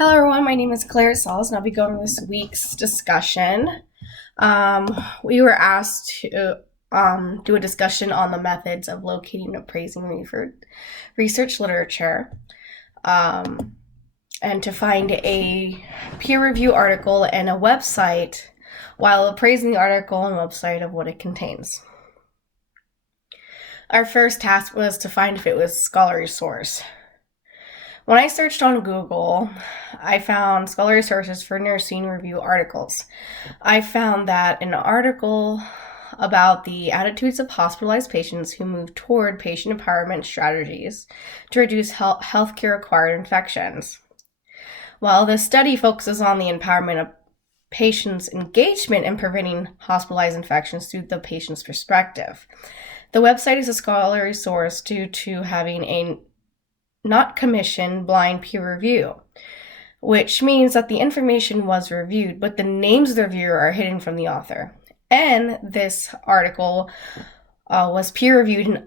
Hello everyone, my name is Claire Sauls and I'll be going over this week's discussion. We were asked to do a discussion on the methods of locating and appraising research literature and to find a peer review article and a website while appraising the article and website of what it contains. Our first task was to find if it was a scholarly source. When I searched on Google, I found scholarly sources for nursing review articles. I found that an article about the attitudes of hospitalized patients who move toward patient empowerment strategies to reduce healthcare-acquired infections. While this study focuses on the empowerment of patients' engagement in preventing hospitalized infections through the patient's perspective, the website is a scholarly source due to having a not commissioned blind peer review, which means that the information was reviewed, but the names of the reviewer are hidden from the author. And this article was peer reviewed in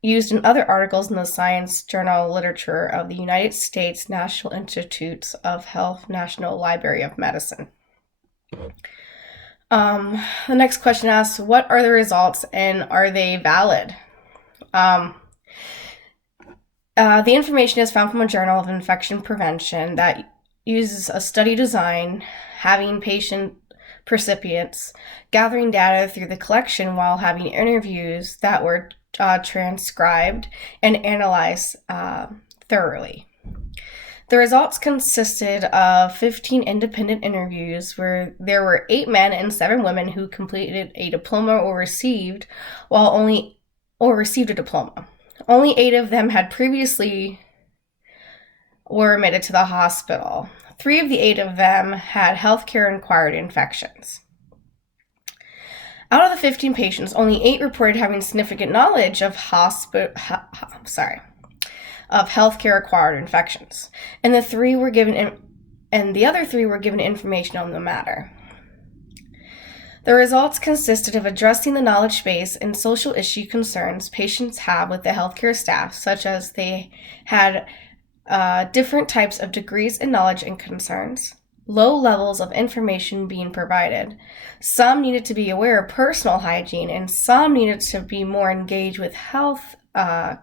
used in other articles in the science journal literature of the United States National Institutes of Health National Library of Medicine. The next question asks, what are the results and are they valid? The information is found from a journal of infection prevention that uses a study design, having patient recipients gathering data through the collection while having interviews that were transcribed and analyzed thoroughly. The results consisted of 15 independent interviews where there were 8 men and 7 women who completed a diploma or received a diploma. Only 8 of them had previously were admitted to the hospital. 3 of the 8 of them had healthcare-acquired infections. Out of the 15 patients, only 8 reported having significant knowledge of healthcare-acquired infections, and the other 3 were given information on the matter. The results consisted of addressing the knowledge base and social issue concerns patients have with the healthcare staff, such as they had different types of degrees in knowledge and concerns, low levels of information being provided. Some needed to be aware of personal hygiene, and some needed to be more engaged with healthcare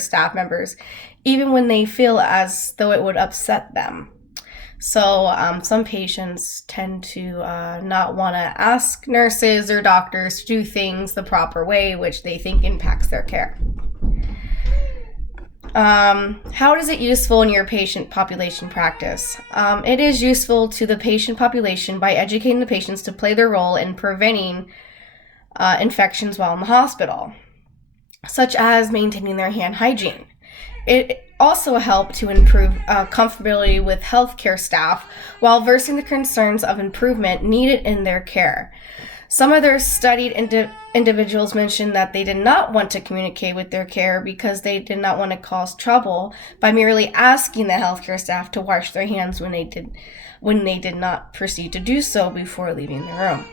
staff members, even when they feel as though it would upset them. So some patients tend to not want to ask nurses or doctors to do things the proper way, which they think impacts their care. How is it useful in your patient population practice? It is useful to the patient population by educating the patients to play their role in preventing infections while in the hospital, such as maintaining their hand hygiene. It also helped to improve comfortability with healthcare staff while voicing the concerns of improvement needed in their care. Some of their studied individuals mentioned that they did not want to communicate with their care because they did not want to cause trouble by merely asking the healthcare staff to wash their hands when they did not proceed to do so before leaving the room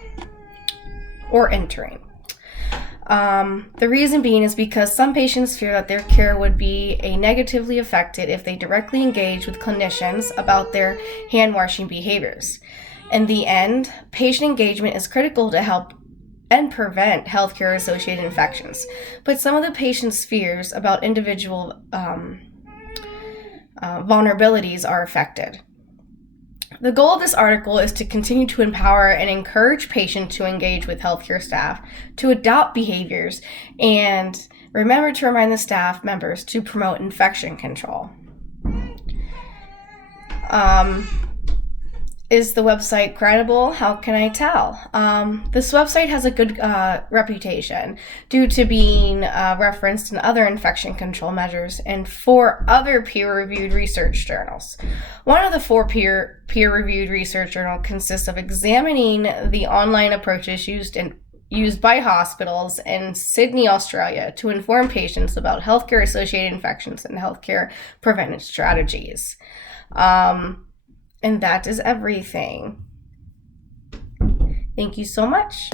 or entering. The reason being is because some patients fear that their care would be negatively affected if they directly engage with clinicians about their hand-washing behaviors. In the end, patient engagement is critical to help and prevent healthcare-associated infections, but some of the patients' fears about individual vulnerabilities are affected. The goal of this article is to continue to empower and encourage patients to engage with healthcare staff, to adopt behaviors, and remember to remind the staff members to promote infection control. Is the website credible? How can I tell? This website has a good reputation due to being referenced in other infection control measures and 4 other peer-reviewed research journals. One of the 4 peer-reviewed research journals consists of examining the online approaches used by hospitals in Sydney, Australia, to inform patients about healthcare-associated infections and healthcare preventive strategies. And that is everything. Thank you so much.